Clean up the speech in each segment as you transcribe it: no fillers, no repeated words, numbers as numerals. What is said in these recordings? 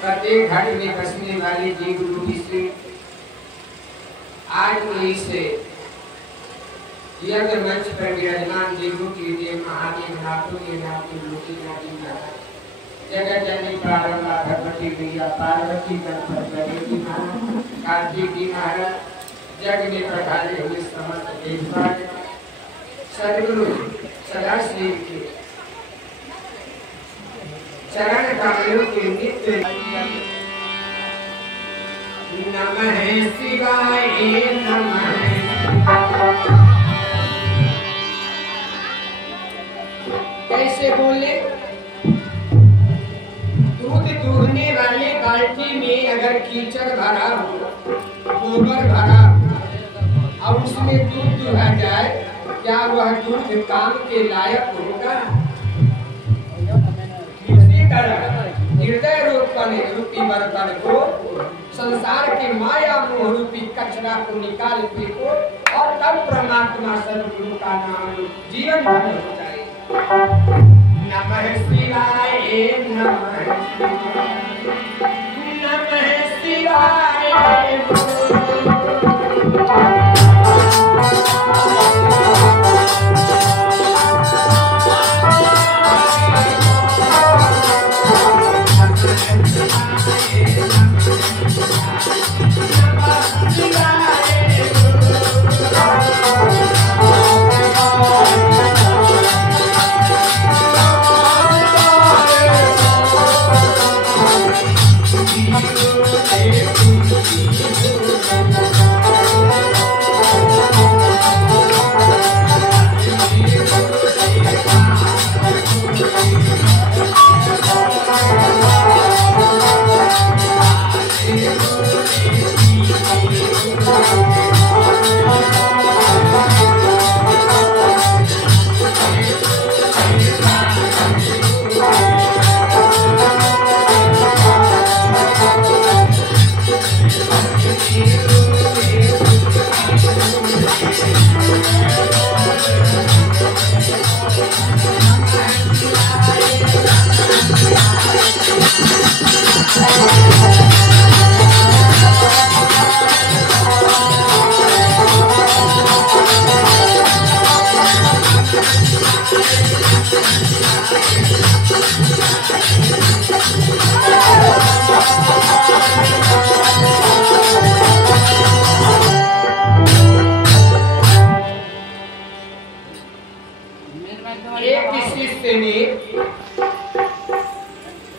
प्रत्येक घाट में कसने वाले जीव रूपी से आज वही से यज्ञ मंच पर विराजमान देवों के लिए महादेव नाथों के नाथ लोकी नाथी जगत जननी प्रारंभा भगवती मैया पार्वती गणपति कार्तिकी महाराज जग में पधारे हुए समस्त देवताओं सदगुरु सदाशिव के चरण कमलों के नित्य नमः शिवाय नमः। कैसे बोले? दूध दूहने वाले बाल्टी में अगर कीचड़ भरा हो, गोबर भरा हो और उसमें दूध दुहा जाए, क्या वह दूध काम के लायक होगा? हृदय रूपी बर्तन को, संसार के माया मोह रूपी कचरा को निकाल फेंको और तब परमात्मा सदगुरु का नाम जीवन भर हो जाए। नमः शिवाय नमः शिवाय।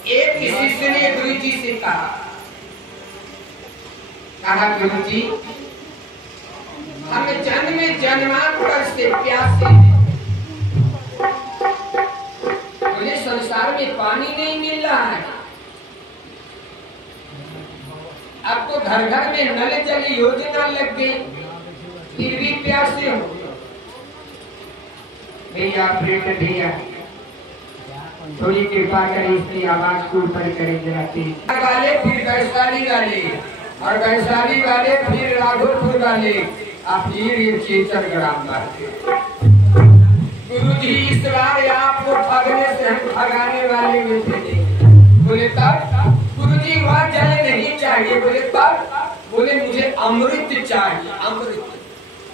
एक शिष्य ने गुरु जी से कहा गुरु जी, हम जन्म जन्मांतर से प्यासे, मुझे संसार में पानी नहीं मिल रहा है। अब तो घर घर में नल जल योजना लग गई, फिर भी प्यासे हो। भैया प्रेम भैया थोड़ी कृपा करें, इसकी आवाज को ऊपर करें जरा तेज वाले, फिर वैशाली वाले और वैशाली वाले फिर राघोपुर वाले और फिर ये चेचर ग्राम वाले। गुरु जी इस बार आप बोले मुझे अमृत चाहिए। अमृत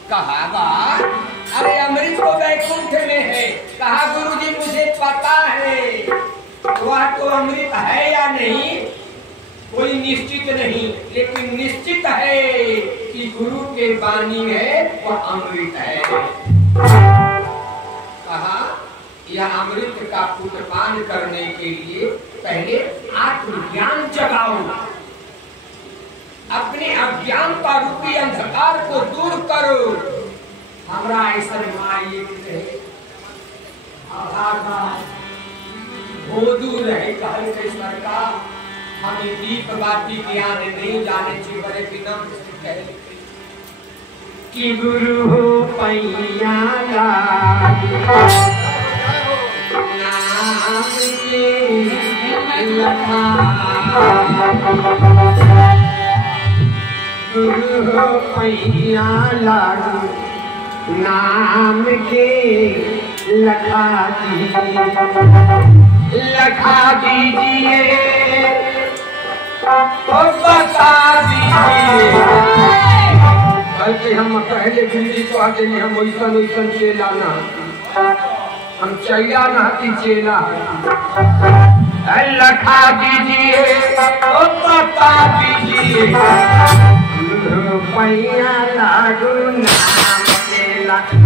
कहा बा, अरे अमृत तो वैकुंठ में है। कहा गुरुजी मुझे पता है, वह तो अमृत है या नहीं कोई निश्चित नहीं, लेकिन निश्चित है कि गुरु के वाणी में वह अमृत है। कहा यह अमृत का पुत्रपान करने के लिए पहले आत्मज्ञान जगाओ, अपने अज्ञानता रूपी अंधकार को दूर करो। हमरा ऐसा माई दूर रहे कहल सरकार हमें दीप बाती ज्ञान नहीं जाने बड़े विनम्र से कहे कि गुरु हो पैया नाम के लखा, गुरु हो पैया लागू नाम के लखा दीजिए, बता दीजिए। बल्कि हम पहले गुरुजी को आते नहीं, हम वैसन वैसन चेला ना, हम चैया ना कि चेला। लखा दीजिए, बता दीजिए, पैया लागू नाम के लखा।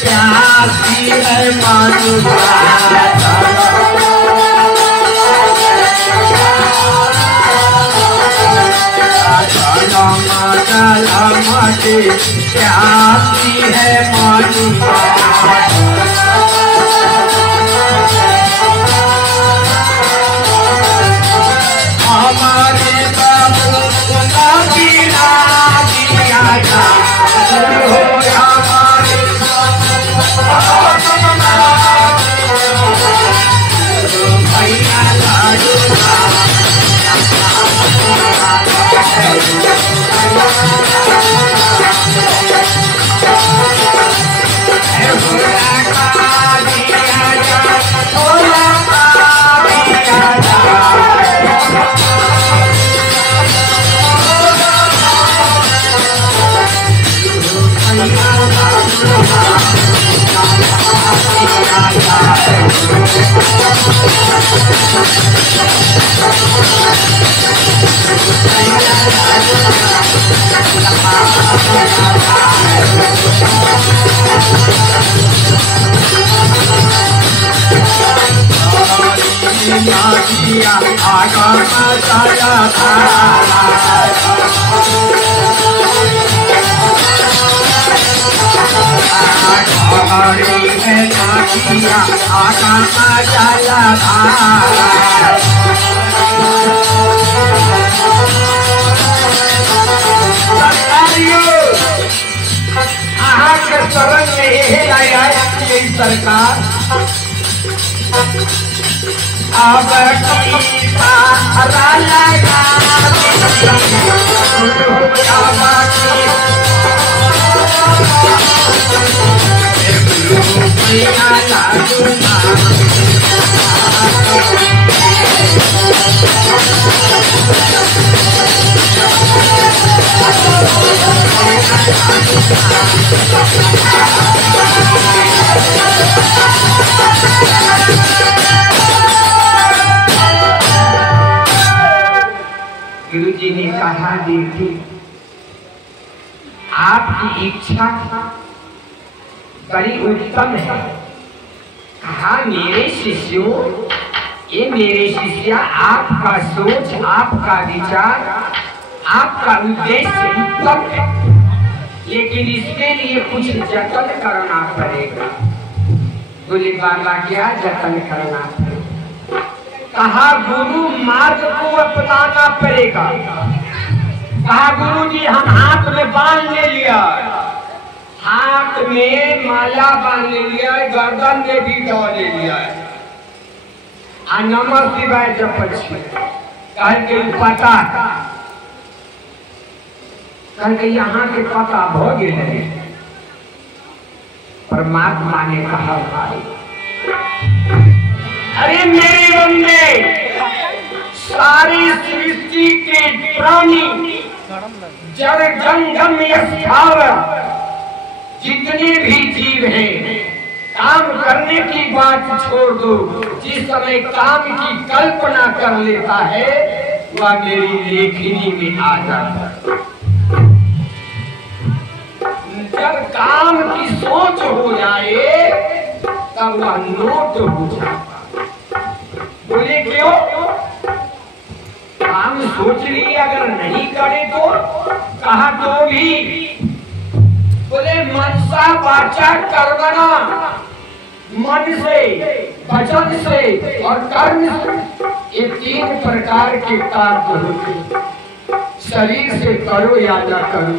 प्यासी है मानुषा प्यासी है मानुषा हमारे बाबू का बिना दिया था सरकार अब की गुरु जी ने कहा, देखिए आपकी इच्छा बड़ी उत्तम है। कहा, मेरे शिष्यों, ये मेरे शिष्य, आपका सोच, आपका विचार, आपका उद्देश्य उत्तम है, लेकिन इसके लिए कुछ जतन करना पड़ेगा। बोले बाबा क्या जतन करना पड़ेगा? कहा, गुरु मार्ग को अपनाना पड़ेगा। कहा, गुरु जी हम हाथ में बांध ले लिया, हाथ में माला बांध ले लिया, गर्दन में भी डाल ले लिया, नमः शिवाय जपत कह के पता कह के यहाँ के पता हो गए। परमात्मा ने कहा, भाई अरे मेरे बंदे, सारी सृष्टि के प्राणी, जड़ जंगम स्थावर, जितने भी जीव हैं, काम करने की बात छोड़ दो, जिस समय काम की कल्पना कर लेता है वह मेरी लेखनी में आ जाता है। जब काम की सोच हो जाए तब वह नोट हो जाता। बोले क्यों? काम सोच लिए अगर नहीं करे तो? कहा तो भी। बोले मनसा वाचा कर्मणा, मन से, वचन से और कर्म से, ये तीन प्रकार के कार्य होते। शरीर से करो या न करो,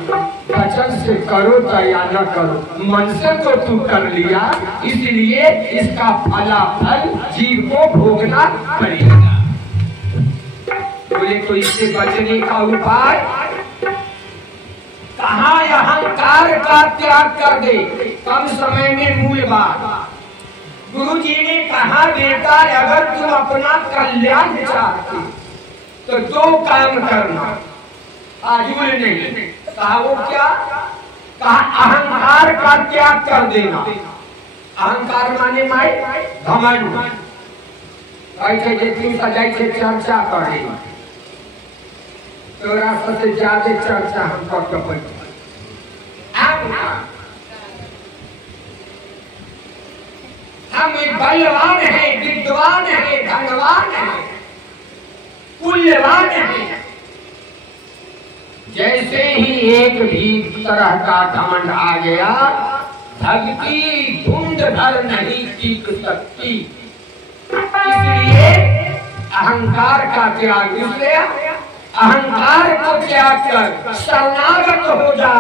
वचन से करो या न करो, मन से तो तू कर लिया, इसलिए इसका फलाफल जीव को भोगना पड़ेगा। बोले तो इससे बचने का उपाय? कहा, अहंकार का त्याग कर दे, कम समय में मूल बात। गुरु जी ने कहा, बेटा अगर तुम अपना कल्याण चाहते तो दो काम करना, आजूल नहीं। कहा वो क्या? कहा अहंकार का त्याग कर देना। अहंकार माने माय घमंड। ऐसे जितनी सजाई से चर्चा करे, तोरा सबसे ज्यादा चर्चा हम करते हैं। हम बलवान है, विद्वान है, धनवान है, पुण्यवान है। जैसे ही एक भी तरह का घमंड आ गया, भक्ति धुंध भर नहीं टिक सकती। इसलिए अहंकार का त्याग, इसलिए अहंकार को त्याग कर शरणागत हो जा।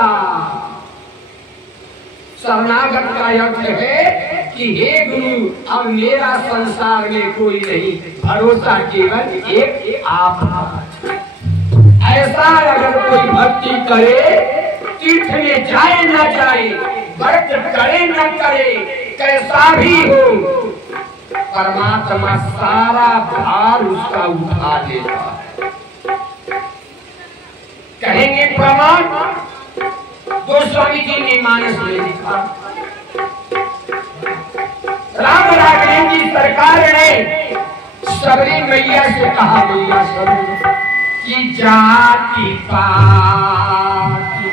शरणागत का अर्थ है कि हे गुरु, अब मेरा संसार में कोई नहीं, भरोसा केवल एक आप। ऐसा अगर कोई भक्ति करे, तीर्थ में जाए न जाए, व्रत करे न करे, कैसा भी हो, परमात्मा सारा भार उसका उठा देता है। कहेंगे प्रमाण? गोस्वामी जी ने मानस में लिखा, राम राघव जी सरकार ने सबरी मैया से कहा, मैया सबरी की जाति पाति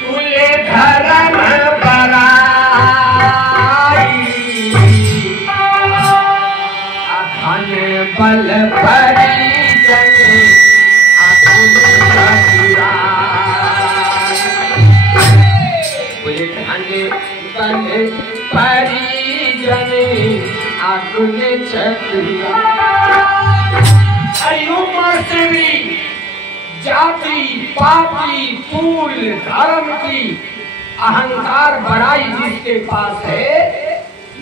कुल धर्म बराई, धन बल परिजन अकुल परिजन आकुल चक्रिया। उम्र से भी जाति पाति कुल धर्म की अहंकार बड़ाई जिसके पास है,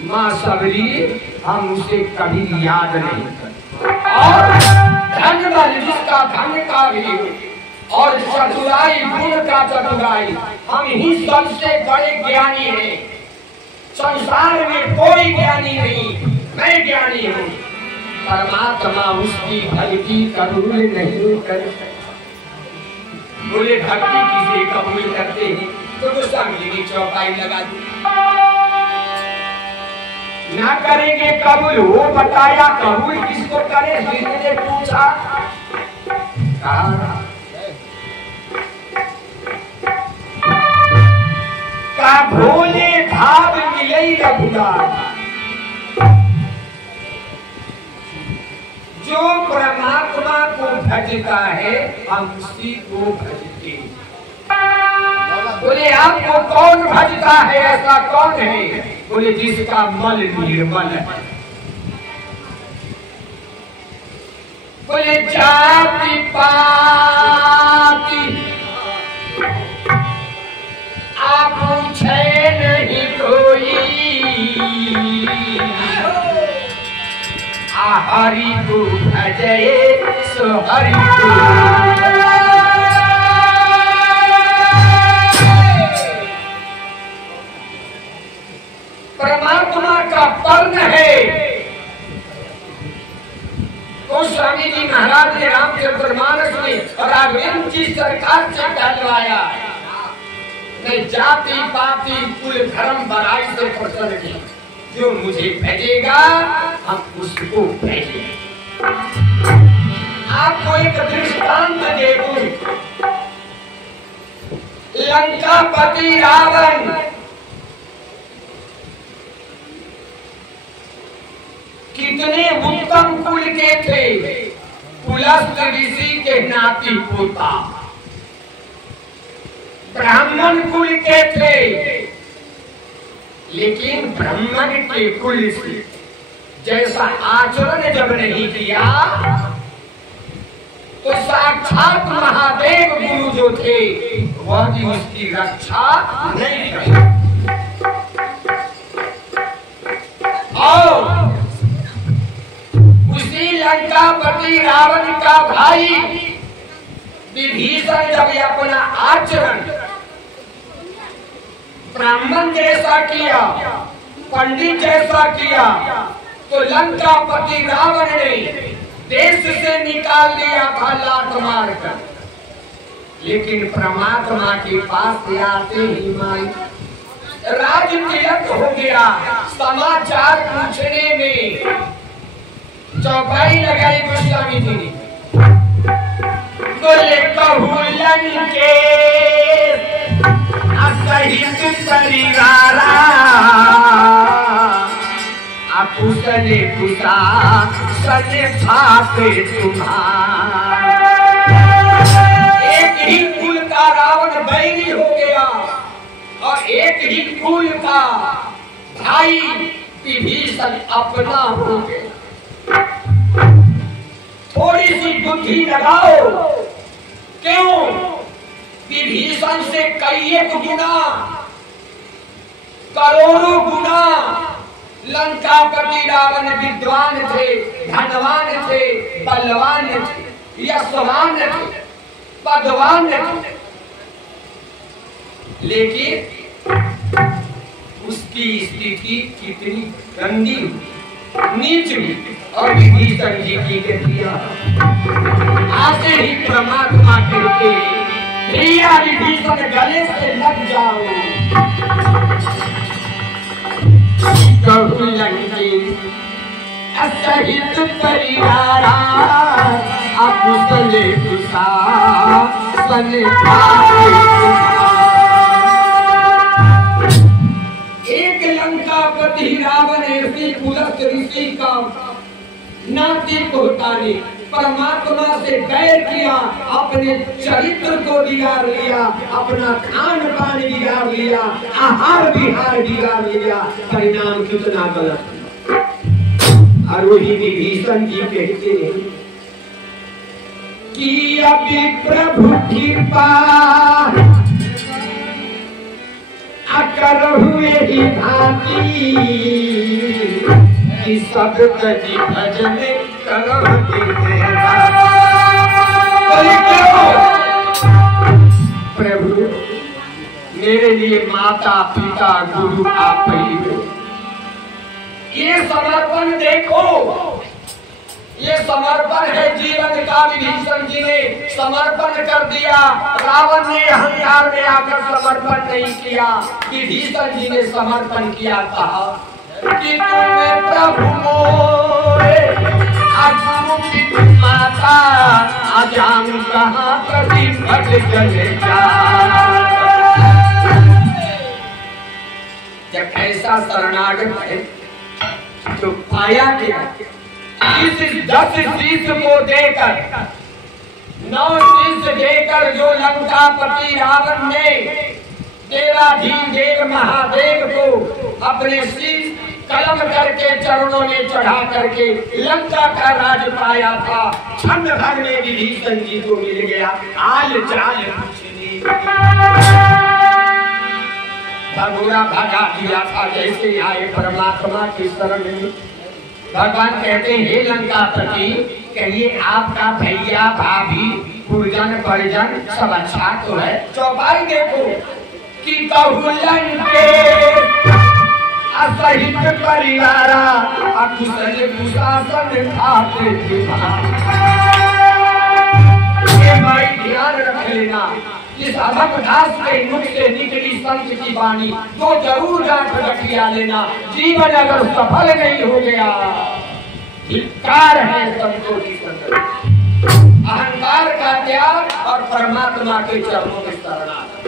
माँ सबरी हम उसे कभी याद नहीं करते। और धन बल जिसका धन का भी और चतुराई गुण का चतुराई, हम ही सबसे बड़े ज्ञानी हैं। संसार में कोई ज्ञानी नहीं, मैं ज्ञानी हूँ। परमात्मा उसकी भक्ति कबूल नहीं कर सकता। बोले भक्ति किसे कबूल करते हैं? तो गोस्वामी की चौपाई लगा दी। ना करेंगे कबूल, वो बताया कबूल किसको करे? ने पूछा का भोले भाव मिले रघुनाथ, जो परमात्मा को भजता है हम उसी को भजते। बोले आपको कौन भजता है? ऐसा कौन है? बोले जिसका मन निर्मल है। बोले जाति पाति आप पूछे नहीं कोई, हरि को भजे सो हरि को। परमात्मा का पर्ण है। तो स्वामी जी महाराज ने रामचरितमानस में राघवेंद्र जी सरकार से कहलवाया, मैं जाति पाति कुल धर्म बराई से प्रसन्न नहीं, जो मुझे भेजेगा हम उसको भेजेंगे। आपको एक दृष्टांत दे दूं। लंकापति रावण कितने उत्तम कुल के थे? पुलस्त्य ऋषि के नाती पोता, ब्राह्मण कुल के थे। लेकिन ब्राह्मण के कुल से जैसा आचरण जब नहीं किया तो साक्षात महादेव गुरु जो थे वह भी उसकी रक्षा नहीं कर। और उसी लंकापति रावण का भाई विभीषण जब अपना आचरण ब्राह्मण जैसा किया, पंडित जैसा किया, तो लंकापति रावण ने देश से निकाल दिया था लात मार कर। लेकिन परमात्मा के पास आते ही माई राज तिलक हो गया। समाचार पूछने में चौपाई लगाई गोस्वामी जी ने। बोले कहूलन के असहित परिवारा अकुशले कुशा सने भाते तुम्हारा। एक ही कुल का रावण बैरी हो गया और एक ही कुल का भाई विभीषण अपना हो गया। थोड़ी सी बुद्धि लगाओ। क्यों? विभीषण से कई एक गुना, करोड़ों गुना लंकापति रावण विद्वान थे, धनवान थे, बलवान थे, यशवान थे, पदवान थे। लेकिन उसकी स्थिति कितनी गंदी, नीच हुई। और विभीषण जी की गतिया आते ही परमात्मा कहते, प्रिया विभीषण गले से लग जाओ। कहूलन के असहित परिवारा अकुशले कुशा सने एक लंकापति रावण ऐसी पुलस्त्य ऋषि का नाती पोताने परमात्मा से बैर किया, अपने चरित्र को बिगाड़ लिया, अपना खान पान बिगाड़ लिया, आहार विहार बिगाड़ लिया। परिणाम कितना गलत। और वही विभीषण जी कहते हैं कि अभी प्रभु कृपा अकर हुए ही भांति कि सब तजी भजन करो। बोले क्यों? प्रभु मेरे लिए माता पिता गुरु आप ही हो। ये समर्पण देखो, ये समर्पण है जीवन का। विभीषण जी ने समर्पण कर दिया, रावण ने अहंकार में आकर समर्पण नहीं किया। विभीषण जी ने समर्पण किया, कहा कि तुम्हें प्रभु मोरे गुरु की माता आजाम कहाँ प्रति भट चले जा। जब ऐसा शरणागत है तो पाया क्या? इस 10 शीश को देकर, 9 शीश देकर जो लंकापति रावण ने देव महादेव को अपने शीश कलम करके चरणों में चढ़ा करके लंका का राज पाया था, क्षण भर में विभीषण जी को मिल गया। आल चाल कुछ नहीं, भगोरा भगा दिया था। जैसे आए परमात्मा की शरण में, भगवान कहते हैं हे लंकापति, कहिए आपका भैया भाभी गुरजन परिजन सब अच्छा तो है? चौपाई देखो कि कहू लंके असहित परिवारा अकुशल कुशासन खाते ध्यान रख लेना। इस अभक्त दास के मुख से निकली संत की वाणी तो जरूर गांठ रखिया लेना। जीवन अगर सफल नहीं हो गया, धिक्कार है संतों की संगत। अहंकार का त्याग और परमात्मा के चरणों में शरणागत।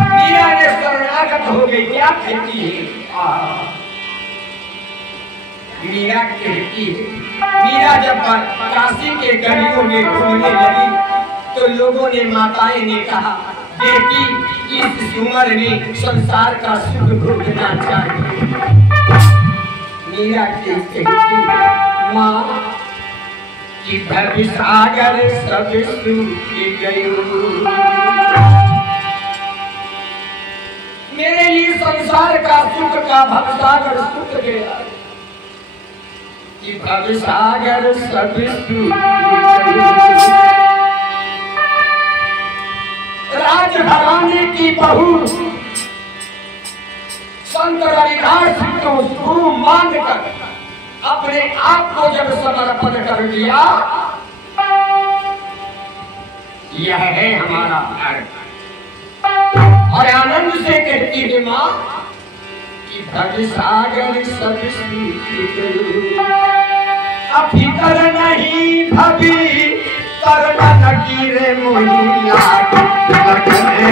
मीरा ने शरणागत हो गई, क्या कहती है? मीरा कहती है, मीरा जब काशी के गलियों में घूमने लगी तो लोगों ने, माताएं ने कहा, बेटी इस उम्र में संसार का सुख भोगना चाहिए। मीरा कहती माँ कि भव सागर सब सूख गयो, मेरे लिए संसार का सुख का भव सागर सूख गया। कि भव सागर सब सूख गयो, राजघराने की बहू संत रविदास को गुरु मानकर अपने आप को जब समर्पण कर दिया, यह है हमारा घर। और आनंद से कहती है माँ कि भव सागर सब सूख गयो, अफिकर नहीं भवी करना लकीरे मोहिया लगने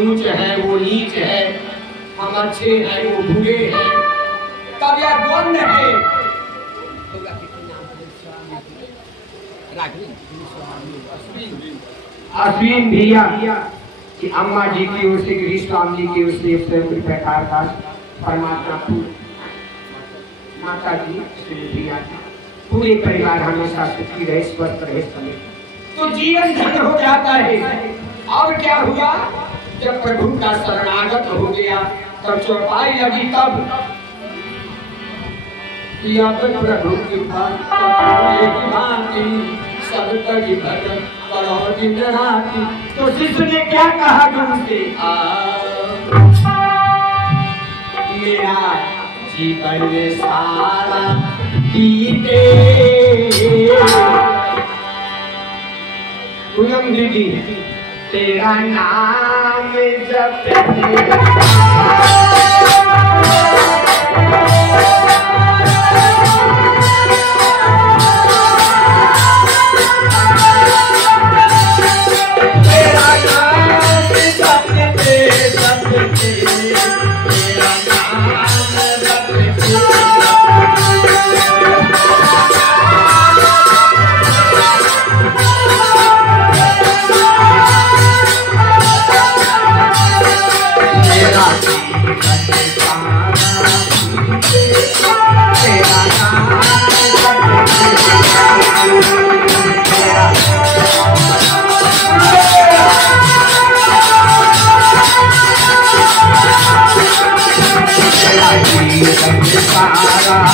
ऊंच है वो नीच है, हम अच्छे हैं वो बुरे हैं, तब यह द्वंद है। अश्विन भैया कि अम्मा जी की ओर से, गिरीश स्वामी जी की ओर से 100 रुपए का परमात्मा माता जी भैया पूरे परिवार हमेशा सुखी रहे, स्वस्थ रहे, तो जीवन धन्य हो जाता है। और क्या हुआ? जब प्रभु का शरणागत हो गया तब चौपाई लगी, तब प्रभु की सब तक भजन करो दिन राति। तो शिष्य ने क्या कहा गुरु से? मेरा जीवन में सारा बीते, पूनम दीदी तेरा नाम जपते तेरा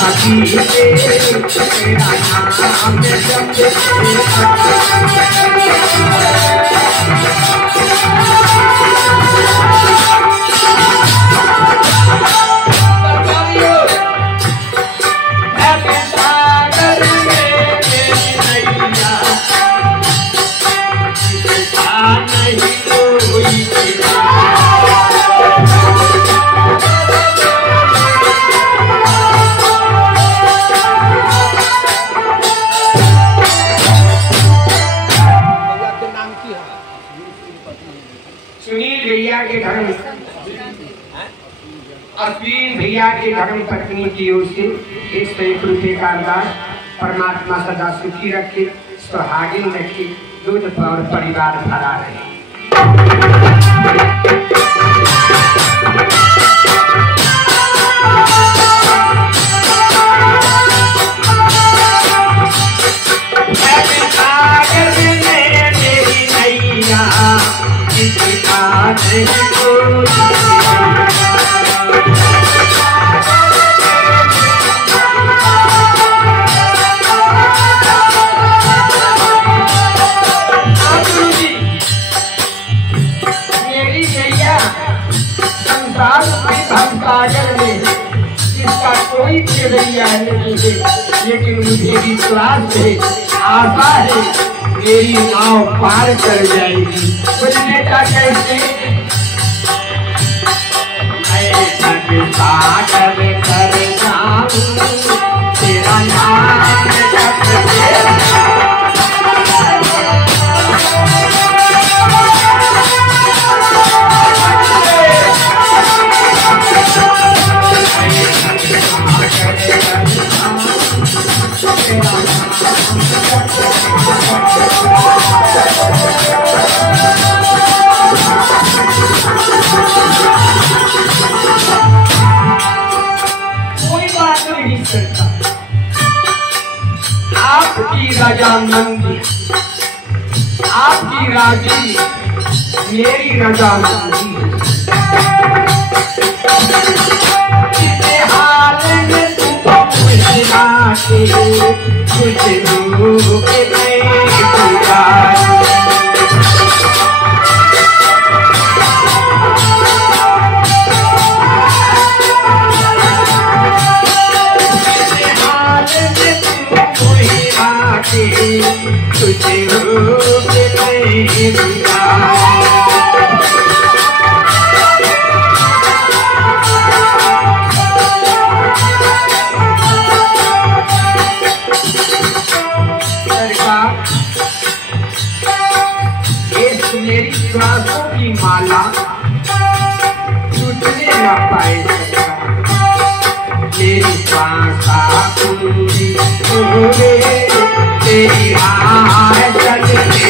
छाती पे तेरा नाम जपते अश्विन भैया के धर्म पत्नी की ओर से 101 रुपये का अंदाज। परमात्मा सदा सुखी रखे, सुहागिन रखे, दूध और परिवार भरा रहे। इसका कोई खेवैया नहीं है, लेकिन मुझे विश्वास है, आशा है मेरी नाव पार कर जाएगी। बोलने का कैसे सागर कर जाऊं तेरा नाम जपते कोई बात नहीं करता। आपकी रजामंदी, आपकी राजी मेरी रजामंदी है। हाल में तुमको पूछना के कुछ लोग मेरी श्वासों की माला टूटने न पाए। मेरी श्वासा पूरी तेरी राह चलते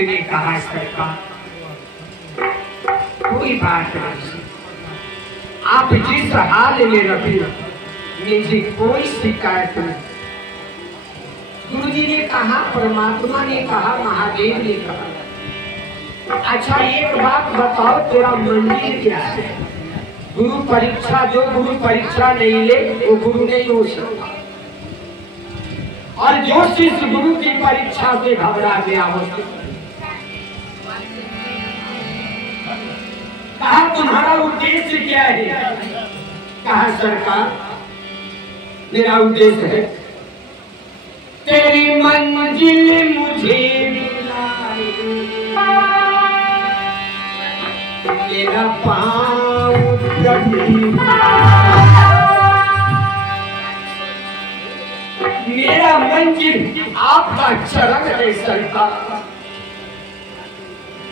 ने कहा सरकार कोई बात नहीं, आप जिस हाल में रखे मुझे कोई शिकायत नहीं। गुरु जी ने कहा, परमात्मा ने कहा, महादेव ने कहा। अच्छा एक बात बताओ, तेरा मंदिर क्या है? गुरु परीक्षा, जो गुरु परीक्षा नहीं ले वो गुरु नहीं हो सकता। और जो शिष्य गुरु की परीक्षा से घबरा गया हो, कहा तुम्हारा उद्देश्य क्या है? कहा सरकार मेरा उद्देश्य है तेरी मंजिल मुझे मेरा पाँव मेरा मंजिल आपका चरण है सरकार।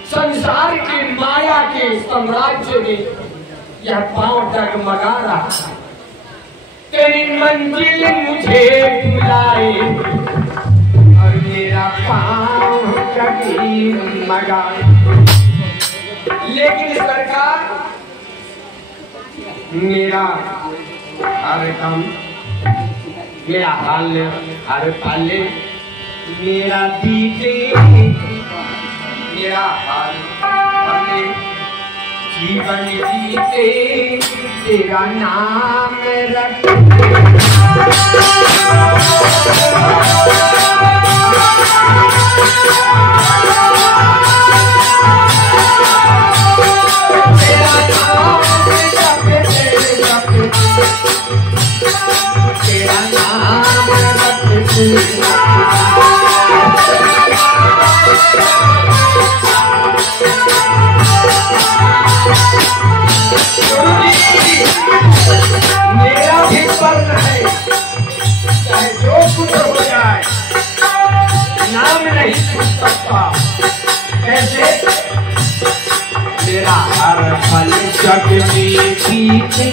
संसार के माया के साम्राज्य में यह पांव डगमगा रहा है। तेरी मंजिल मुझे बुलाए और मेरा पाँव कभी मगा। लेकिन सरकार मेरा हर काम मेरा हाल हर पाले मेरा दीदे मेरा हाल पाले जीवन जीते तेरा नाम रख। तेरा नाम रख। मेरा भी वर्ण है चाहे जो कुछ हो जाए नाम नहीं छूट सकता। कैसे? मेरा हर पल जग में जीते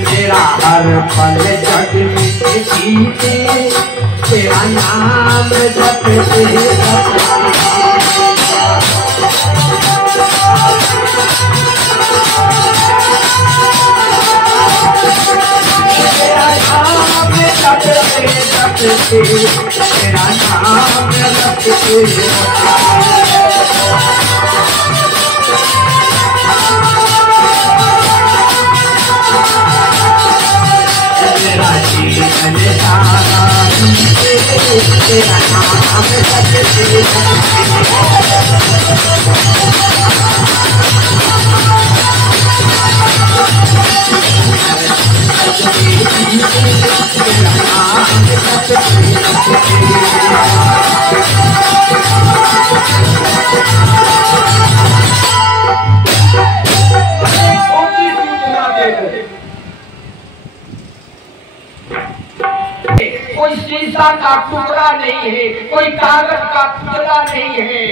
मेरा हर पल जग में जीते तेरा नाम जपते तेरा नाम जपते मेरा जीवन सारा तेरा नाम कोई शीशा का टुकड़ा नहीं है, कोई कागज का पुतला नहीं है।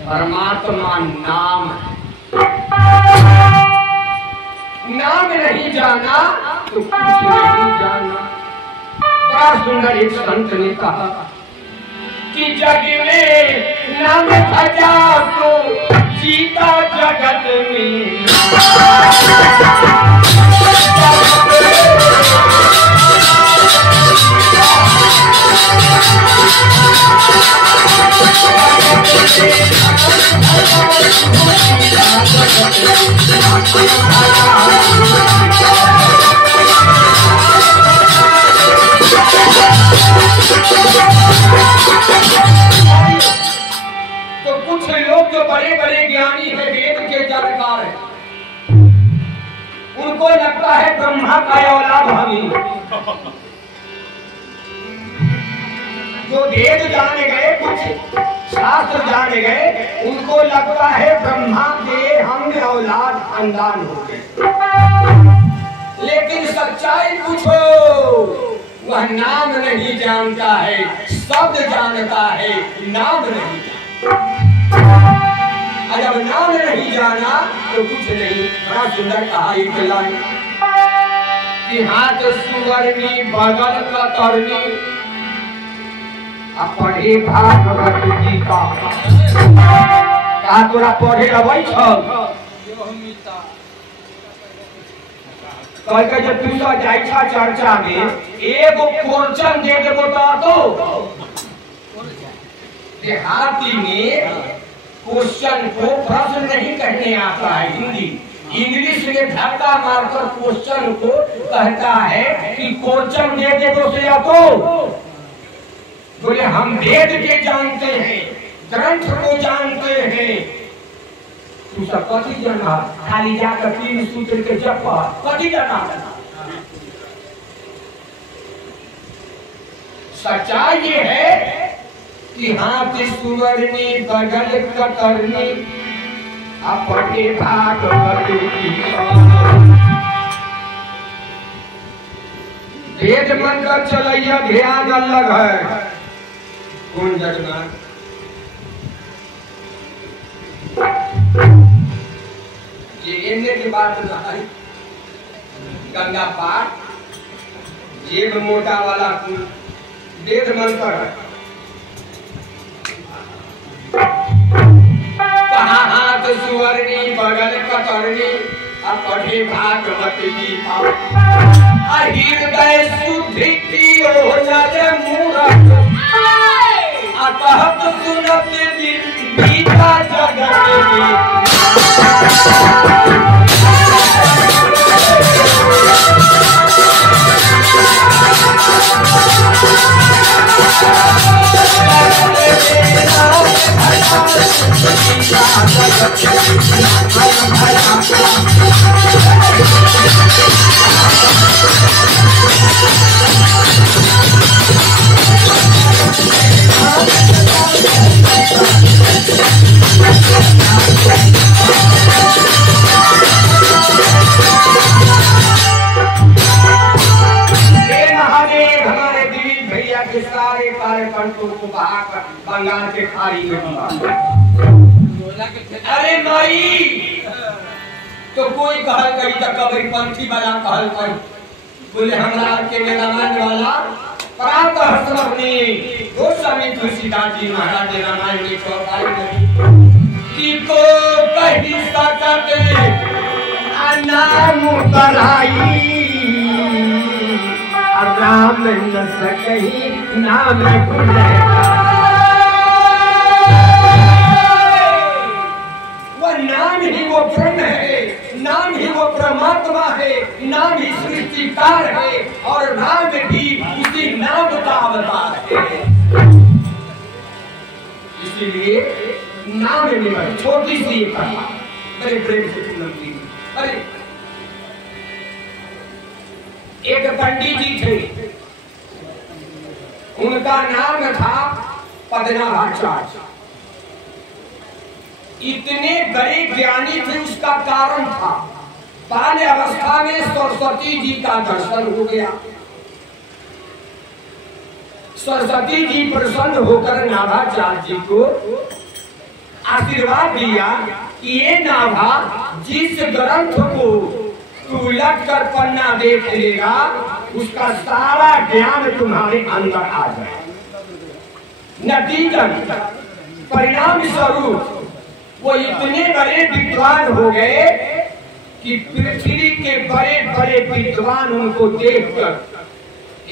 परमात्मा नाम नाम नहीं जाना तो कुछ नहीं जाना। बड़ा सुंदर एक संत ने कहा कि जग में नाम सजा तो जीता जगत में। तो कुछ लोग जो बड़े बड़े ज्ञानी है, वेद के जानकार है, उनको लगता है ब्रह्मा का औलाद हमी। जो वेद जाने गए, कुछ शास्त्र जाने गए, उनको लगता है ब्रह्मा के हम औलाद खानदान हो गए। लेकिन सच्चाई पूछो, वह नाम नहीं जानता है, शब्द जानता है, नाम नहीं जानता। जब नाम नहीं जाना तो कुछ नहीं। बड़ा सुंदर कहा एक लाइन कि हाथ सुवर्णी बगल कतरनी पढ़े भागवत गीता। का तोरा पढ़े अबै छ? कह के जे तू तो जाई छा चर्चा में एगो क्वेश्चन दे देबो तो देहाती में क्वेश्चन को प्रश्न नहीं कहने आता है। हिंदी इंग्लिश में धक्का मारकर क्वेश्चन को कहता है कि क्वेश्चन दे देबो से आपको। बोले हम वेद के जानते हैं, ग्रंथ को जानते हैं। तू सब कथी जाना? खाली जाकर 3 सूत्र के जप कथी जाना? सच्चाई ये है कि हाथ सुवर्णी बगल कतरनी अपने भागवत गीता। वेद मंत्र चलैया ध्यान अलग है। कौन जगन्नाथ ये इनने की बात नहीं। गंगा पार जेब मोटा वाला वेद मंत्र कहा हाथ सुवर्णी बगल कतरनी अब पढ़े भागवत गीता हृदय शुद्धि की ओलर मूरत कहत सुनत गीता जगत में सारे कार्यकर्ताओं को बहाकर बंगाल के खाड़ी में अरे माई तो कोई कहल कही तो कबरी पंथी वाला कहल कही बोले हमरा के रामायण वाला प्रातः समझने गोस्वामी तुलसीदास जी महाराज ने रामायण में चौपाई में कि को कही सकते नाम कराई राम न सकही नाम वह नाम ही वो ब्रह्म है, नाम ही वो परमात्मा है, नाम ही सृष्टिकार है और राम भी उसी नाम का अवतार है। इसीलिए नाम में छोटी सी कथा बड़े प्रेम से सुनती। अरे एक पंडित जी थे, उनका नाम था पद्मनाभाचार्य। इतने बड़े ज्ञानी थे, उसका कारण था बाल्य अवस्था में सरस्वती जी का दर्शन हो गया। सरस्वती जी प्रसन्न होकर नाभाचार्य जी को आशीर्वाद दिया कि ये नाभा जिस ग्रंथ को तू उलट कर पन्ना देख लेगा उसका सारा ज्ञान तुम्हारे अंदर आ जाए। नतीजन परिणाम स्वरूप वो इतने बड़े विद्वान हो गए कि पृथ्वी के बड़े बड़े विद्वान उनको देखकर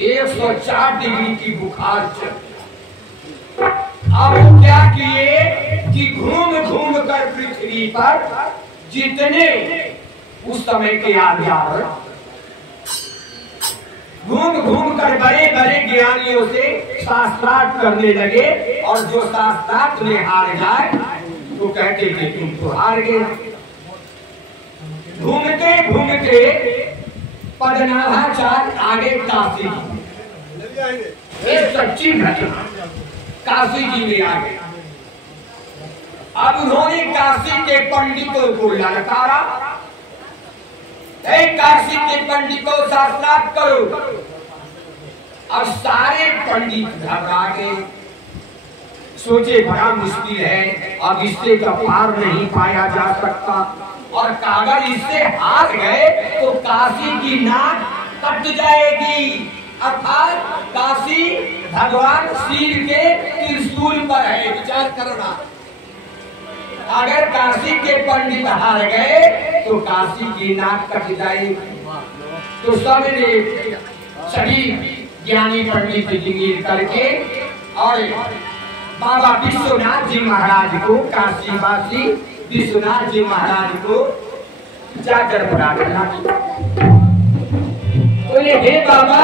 104 डिग्री की बुखार चल। अब क्या किए कि घूम घूम कर पृथ्वी पर जितने उस समय के आधार घूम घूम कर बड़े बड़े ज्ञानियों से शास्त्रार्थ करने लगे और जो शास्त्रार्थ में हार जाए तो कहते कि तुम तो हार गए। घूमते घूमते पद्मनाभाचार्य आगे काशी, एक सच्ची घटना काशी जी में आ गए। अब उन्होंने काशी के पंडितों को ललकारा, काशी के पंडितों शास्त्रार्थ करो। अब सारे पंडित घबरा गए, सोचे बड़ा मुश्किल है, अब इससे तो पार नहीं पाया जा सकता और अगर इससे हार गए तो काशी की नाक कट जाएगी। अर्थात काशी भगवान शिव के त्रिशूल पर है, विचार करना। अगर काशी के पंडित हार गए तो काशी की नाक कट जाएगी। तो सबने सभी ज्ञानी पंडित जिंगीर करके और बाबा विश्वनाथ जी महाराज को, काशीवासी विश्वनाथ जी महाराज को जाकर प्रार्थना की। बोले हे बाबा,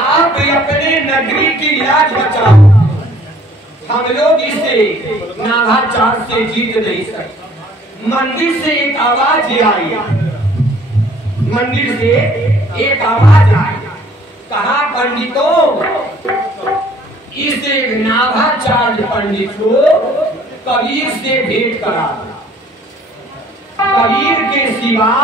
आप अपने नगरी की लाज बचाओ, हम लोग इसे नाभाचार्य से जीत नहीं सकते। मंदिर से एक आवाज आई, मंदिर से एक आवाज आई, कहा पंडितों इस नाभाचार्य पंडित को कबीर से भेंट करा। कबीर के सिवा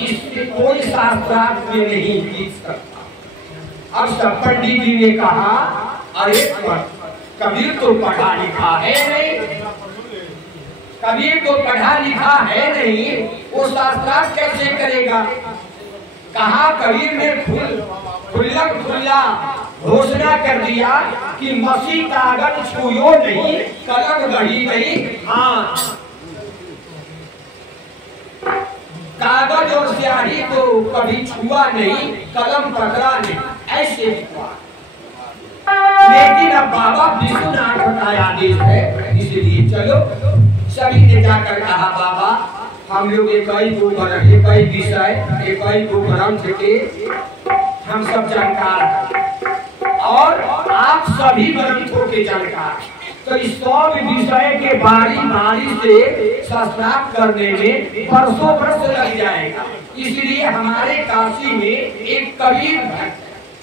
इससे कोई शास्त्रार्थ में नहीं जीत सकता। अब सब पंडित जी ने कहा अरे कबीर तो पढ़ा लिखा है नहीं, कबीर तो पढ़ा लिखा है नहीं, वो शास्त्रार्थ कैसे करेगा। कहा कबीर ने खुल्ला घोषणा कर दिया कि मसी कागज छुयो नहीं, कलम गढ़ी नहीं, हाँ कागज और स्याही को कभी छुआ नहीं, कलम पकड़ा नहीं, ऐसे हुआ। लेकिन अब बाबा विश्वनाथ का आदेश है, इसलिए चलो। सभी ने जाकर कहा बाबा हम लोग एक ही विषय एक ही ग्रंथ के हम सब जानकार हैं और आप सभी ग्रंथों के जानकार, तो इस सब विषय के बारी से शास्त्रार्थ करने में वर्षों वर्ष लग जाएगा। इसलिए हमारे काशी में एक कबीर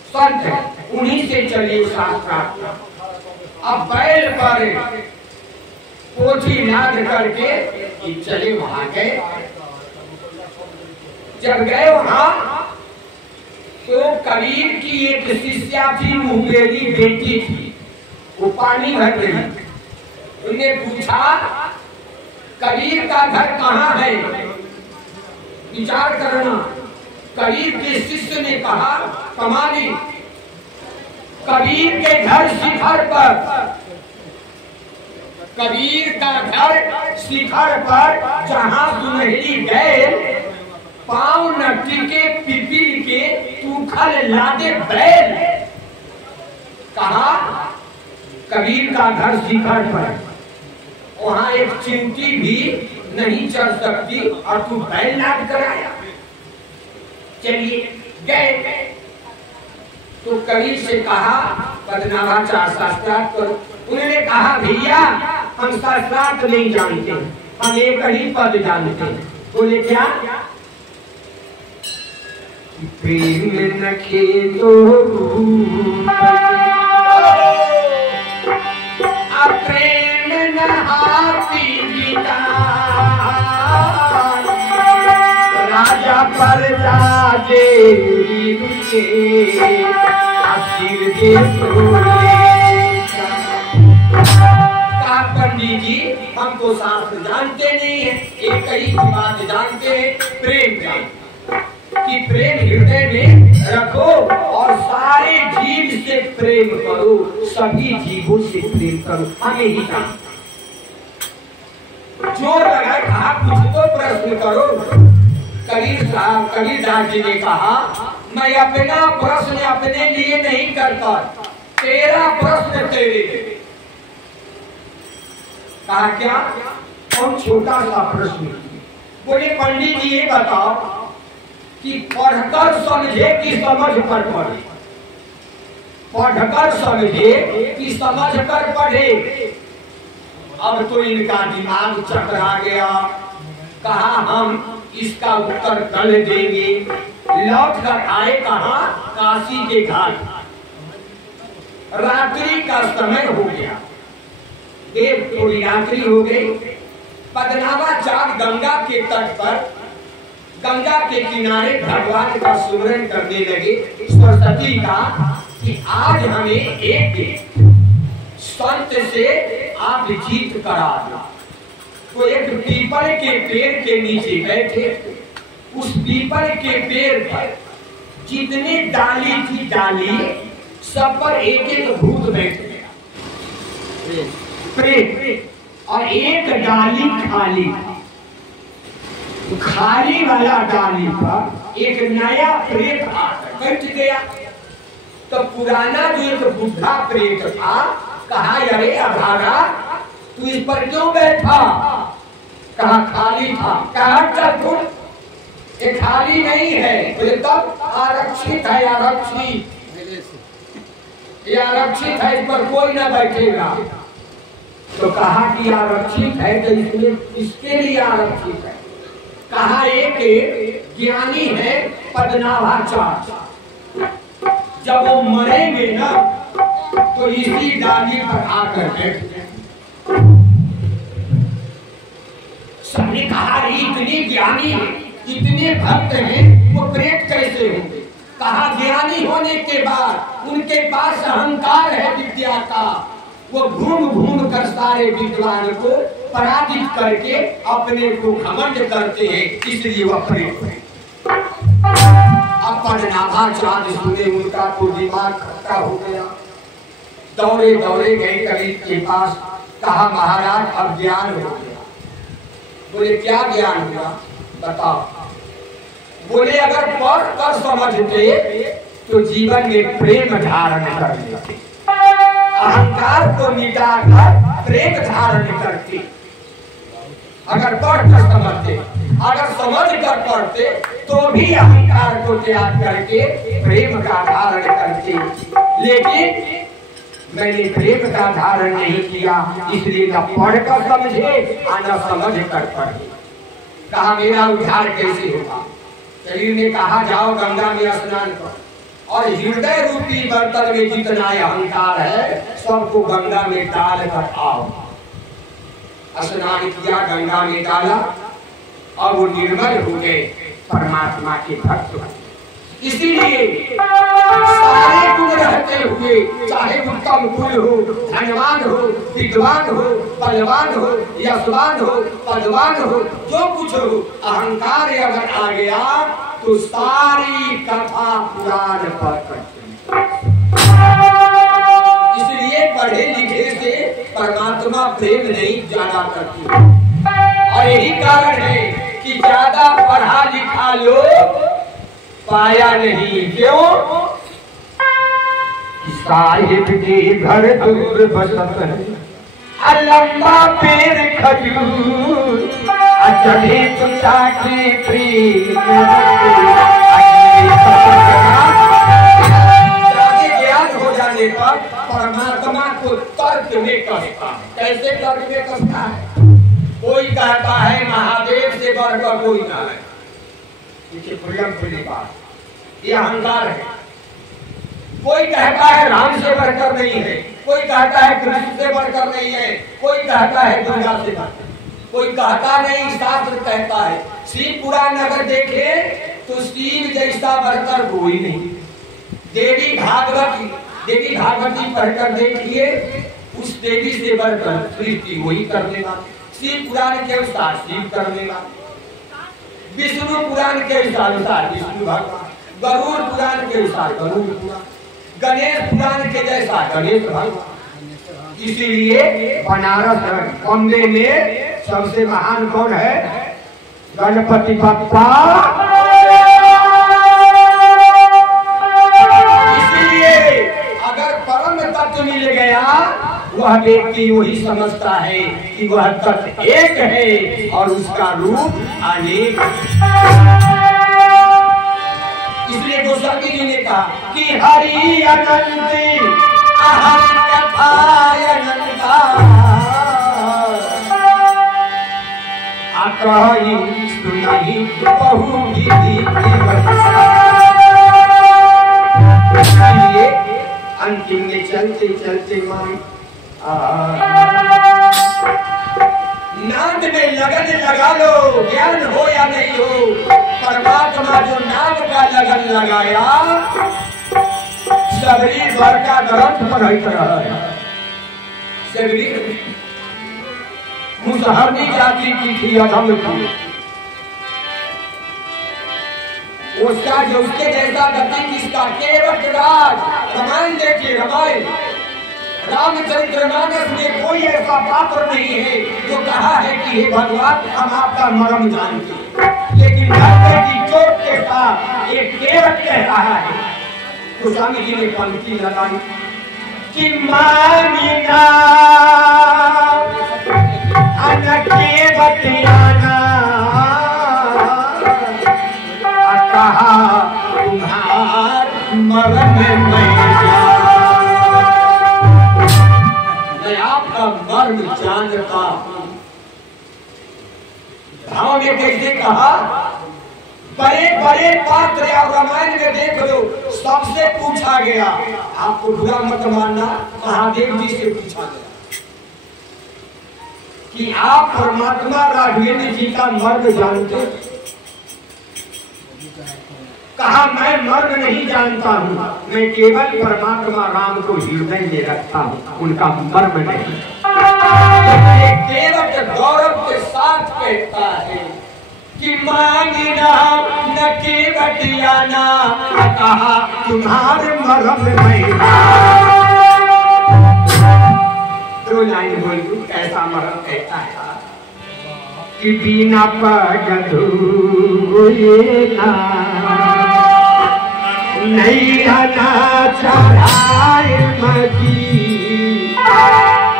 संत है, उन्हीं से चलिए शास्त्रार्थ। अब बैल पर पोथी लाद करके चले वहां गए। जब गए वहां तो कबीर की एक शिष्या थी, मुंगेरी बेटी थी, वो पानी भर रही। उन्हें पूछा कबीर का घर कहाँ है, विचार करना। कबीर के शिष्य ने कहा कमाली, कबीर के घर शिखर पर, कबीर का घर शिखर पर, जहां सुनहरी बैल पांव न टिके पिपील के तूखल लादे बैल। कहा कबीर का घर शिखर पर, वहां एक चिंटी भी नहीं चढ़ सकती और तू बैल लाद कराया। चलिए गए तो कबीर से कहा पद्मावाचार शास्त्रार्थ करो। उन्होंने कहा भैया हम शास्त्रार्थ नहीं जानते, हम एक ही पद जानते हैं। बोले क्या? प्रेम न खेलो प्रेम न हाथी गीता, राजा पर राजे पंडित जी हम तो शास्त्र जानते नहीं है, एक ही बात जानते हैं, प्रेम कि प्रेम हृदय में रखो और सारे जीव से प्रेम करो, सभी जीवों से प्रेम करो। हमें ही जानते जोर लगा कहा कुछ तो प्रश्न करो। कबीरदास जी ने कहा मैं अपना प्रश्न अपने लिए नहीं करता, तेरा प्रश्न तेरे लिए। कहा क्या? और छोटा सा प्रश्न। बोले पंडित जी ये बताओ कि पढ़कर समझे कि समझ कर पढ़े, पढ़कर समझे कि समझ कर पढ़े। अब तो इनका दिमाग चकरा गया। कहा हम इसका उत्तर कल देंगे। लौट कर आए कहा काशी के घाट। रात्रि का समय हो गया, देर थोड़ी रात्रि हो गई। पद्मावाचार्य गंगा के तट पर, गंगा के किनारे भगवान का सुमरन करने लगे सरस्वती का कि आज हमें एक संत से आप जीत करा दो। वो एक पीपल के पेड़ के नीचे बैठे। उस पीपल के पेड़ पर जितनी डाली थी डाली, सब पर एक एक भूत बैठ गया, प्रेत। और एक डाली खाली, खाली वाला डाली पर एक नया प्रेत आकर बैठ गया। तो पुराना जो एक बुढ़ा प्रेत था कहा अरे अभागा तू इस पर क्यों बैठा? कहा खाली था। कहा तुम ये खाली नहीं है। बोले तब आरक्षित है, आरक्षित ये आरक्षित है, इस पर कोई ना बैठेगा। तो कहा कि आरक्षित है तो इसमें इसके लिए आरक्षित है। कहा एक ज्ञानी है पद्मावाचार्य, जब वो मरेंगे ना तो इसी डाली पर आकर बैठ गए। सबने कहा इतने ज्ञानी है, इतने भक्त हैं, वो प्रेत कैसे होंगे? कहा ज्ञानी होने के बाद उनके पास अहंकार है विद्या का। वो घूम घूम कर सारे विद्वान को पराजित करके अपने को घमंड करते हैं, इसलिए वो प्रेत है। अपन नाभा चांद सुने उनका तो दिमाग खट्टा हो गया। दौड़े दौड़े गए कबीर के पास, कहा महाराज अब ज्ञान हो गया। बोले क्या ज्ञान हुआ बताओ। बोले अगर पढ़ कर समझते तो जीवन में प्रेम धारण कर लेते, अहंकार को मिटाकर प्रेम धारण करते। अगर पढ़ कर समझते, अगर समझ कर पढ़ते तो भी अहंकार को त्याग करके प्रेम का धारण करते। लेकिन मैंने प्रेम का धारण नहीं किया, इसलिए न पढ़ कर समझे और न समझ कर पढ़े। कहा मेरा उद्धार कैसे होगा। शरीर ने कहा जाओ गंगा में स्नान करो और हृदय रूपी बर्तन में जितना अहंकार है सबको गंगा में डाल कर आओ। स्नान किया, गंगा में डाला और वो निर्मल हो गए, परमात्मा के भक्त बने। इसीलिए सारे गुण रहते हुए, चाहे उत्तम कुल हो, धनवान हो, विद्वान हो, बलवान हो, यशवान हो, पदवान हो, जो कुछ हो, अहंकार अगर आ गया तो सारी कथा पुराण पर करते। इसलिए पढ़े लिखे से परमात्मा प्रेम नहीं ज्यादा करती। और यही कारण है कि ज्यादा पढ़ा लिखा लोग पाया नहीं। क्यों? साहिब के घर दूर बसत है, लंबा पेड़ खजूर, चढ़े तुझा के प्रेम। ज्ञान हो जाने पर परमात्मा को तर्क में कसता है। कैसे तर्क में कसता है? कोई कहता है महादेव से बढ़कर कोई ना है, खुल्लम खुली बात, ये अहंकार है। कोई कहता है राम से बढ़कर नहीं है, कोई कहता है कृष्ण से बढ़कर नहीं है, कोई कहता है दुर्गा से बढ़कर, कोई कहता नहीं, शास्त्र कहता है। शिव पुराण अगर देखे तो शिव जैसा बढ़कर कोई नहीं। देवी भागवती पढ़कर देखिए, उस देवी से बढ़कर सृष्टि वही करने वाला। शिव पुराण के अनुसार शिव करने वाला, विष्णु पुराण के अनुसार विष्णु भगवान, गरुड़ पुराण के अनुसार गरुड़ पुराण, गणेश पुराण के जैसा गणेश भगवान। इसीलिए बनारस बॉम्बे में सबसे महान कौन है? गणपति बप्पा। इसलिए अगर परम तत्व मिल गया, वह व्यक्ति वही समझता है कि वह तत्व एक है और उसका रूप अनेक। इसलिए गोस्वामी जी ने कहा कि हरि अनंत अहम कथाय अनंता, कही सुनहि बहु विधि। अंतिम में चलते चलते मान नाम में लगन लगा लो, ज्ञान हो या नहीं हो। परमात्मा जो नाम का लगन लगाया, सबरी भर का ग्रंथ पढ़ रहा है। सबरी मुसहरनी जाति की थी, अधम की। उसका जो उसके जैसा गति किसका? केवट राज। रामायण देखिए, रामायण रामचरितमानस में कोई ऐसा पात्र नहीं है जो कहा है कि हे भगवान हम आपका मर्म जानते हैं। लेकिन धरती की चोट के साथ एक केवट कह रहा है। गोस्वामी जी ने पंक्ति लगाई कि मानिना केवटियाना, कहा तुम्हार मर्म मैं आपका मर्म जानता हूं। भाव में कैसे कहा? बड़े बड़े पात्र और रामायण में देख लो, सबसे पूछा गया। आपको बुरा मत मानना, महादेव जी से पूछा गया कि आप परमात्मा राघवेंद्र जी का मर्म जानते? कहा मैं मर्म नहीं जानता हूँ, मैं केवल परमात्मा राम को हृदय में रखता हूँ, उनका मर्म नहीं। केवट गौरव के साथ कहता है कि मांगी राम न के बटियाना, कहा तुम्हारे मरम में दो लाइन बोल दूं ऐसा मरम कहता है कि बिना पग धोएगा नहीं आना चढ़ाए मगी,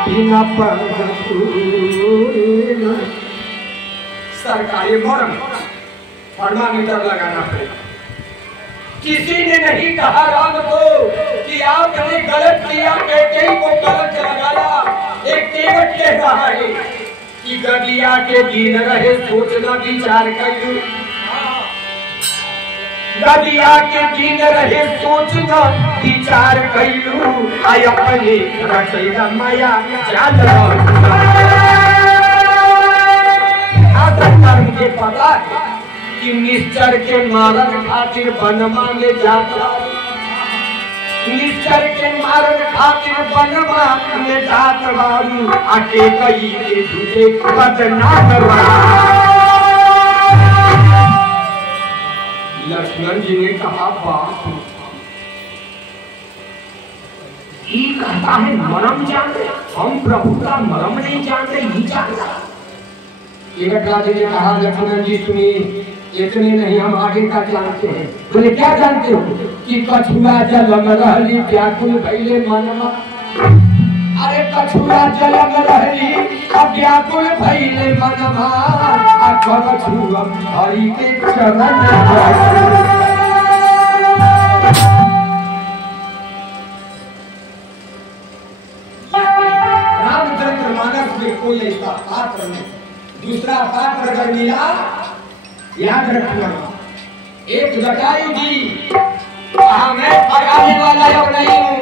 बिना पग धोएगा। सरकारी मरम थर्मामीटर लगाना पड़ेगा। किसी ने नहीं कहा राम को कि आपने गलत किया, बेटे को गलत लगाया। एक केवट कह रहा है कि गदिया के दिन रहे सोचना विचार करूं, गदिया के दिन रहे सोचना विचार करूं, आय अपने रचेगा माया जान मुझे पता है कि निश्चर के मारन खातिर बनवा में जाता, निश्चर के मारन खातिर बनवा में जात बारू, आके कई के झूठे बदनाम लक्ष्मण जी ने कहा बाप ये कहता है मरम जानते, हम प्रभु का मरम नहीं जानते, ही जानता। राजा ने कहा लक्ष्मण जी सुनिए, इतने नहीं हम आगे का जानते हैं। बोले क्या जानते हो? कि कछुआ जलम रहली व्याकुल भइले मनवा। अरे कछुआ जलम रहली अब व्याकुल भइले मनवा, आ कछुआ हरि के चरण रामचंद्र मानस में कोई ऐसा पात्र नहीं। दूसरा पात्र अगर मिला याद रखना, एक जटायु जी कहा मैं भगाने वाला अब नहीं हूँ।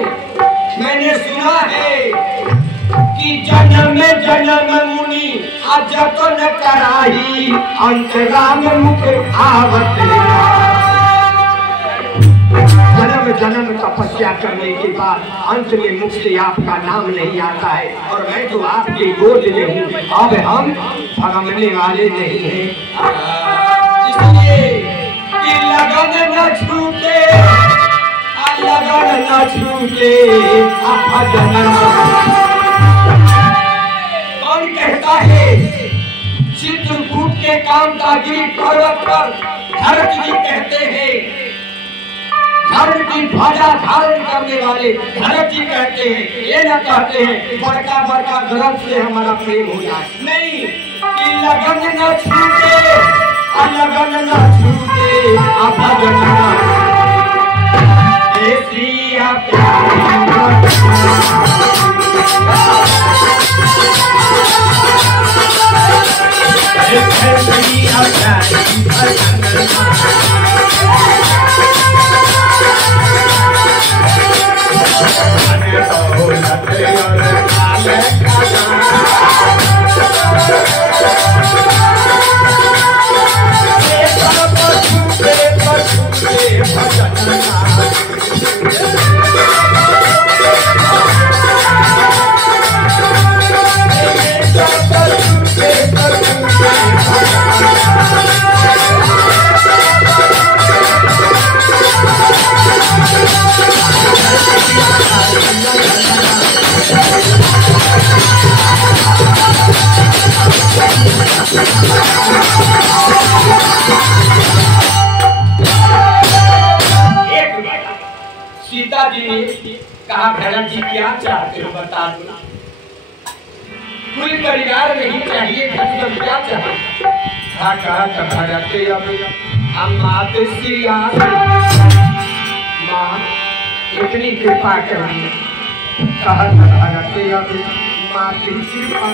मैंने सुना है कि जन्म में जन्म मुनि अजतन कराही, अंत राम मुख आवत। जन्म जन्म तपस्या करने के बाद अंत में मुख से आपका नाम नहीं आता है, और मैं तो आपके गोद में हूँ। अब हम भगमने वाले नहीं हैं, इसलिए कि लगन न छूटे, लगन न छूटे कौन कहता है? चित्रकूट के कामतागिरी पर्वत पर भरत जी कहते हैं, धर्म की ध्वजा धारण करने वाले भरत जी कहते हैं, ये न कहते हैं बड़का बड़का ग्रंथ से हमारा प्रेम हो जाए। नहीं, कि लगन न छूटे, लगन न छूटे भजन सिया सीता जी ने कहा भरत जी क्या चाहते हो बता दो, कोई परिवार नहीं चाहिए, मतलब क्या चाहते? कहा भरत अब मात सिया माँ इतनी कृपा करिए। कहा भरत अब मात कृपा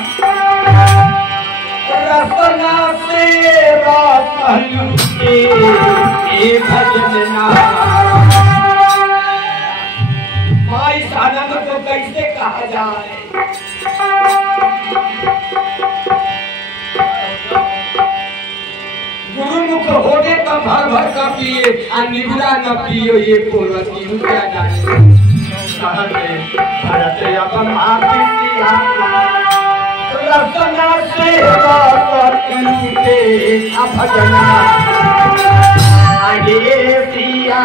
रसना से भजन माँ इस आनंद को कैसे कहा जाए? गुरुमुख होने तो भर भर का पिए, निगुरा न पियो ये पूर्वती क्या जाने। भरत अब मात रसना से लूटे भजना आगे सिया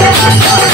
Thank you.